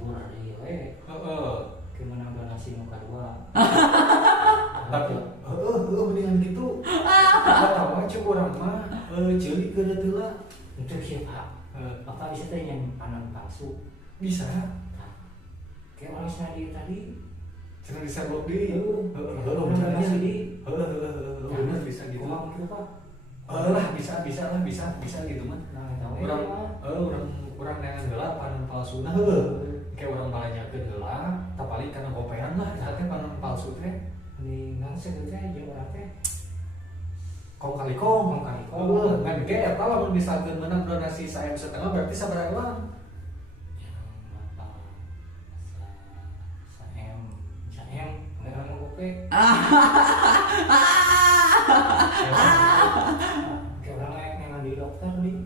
cabur deui we. Heeh. Ke menang donasi nu kadua. Tapi mendingan gitu. Enggak tahu aja urang mah ceuli ke teu lah. Untuk siapa? Apa bisa teh yang panan palsu? Bisa. Kayak orang tadi tadi. Cenah diserblok deui. Heeh, jangan jadi. Bener bisa gitu. Kumaha kitu Pak? Lah bisa gitu mah. Nah, tahu Urang neangan heula panon palsuna kayak urang balanyakeun heula tapalik kana gopean lah eta teh panon palsu teh. Ini ngasih teh jeung urang teh. Kong kali kong. Ngan ge eta lamun misalkeun menang donasi 1,5 berarti sabaraha urang? Saem nggak gope. Kayak orang naik di dokter nih.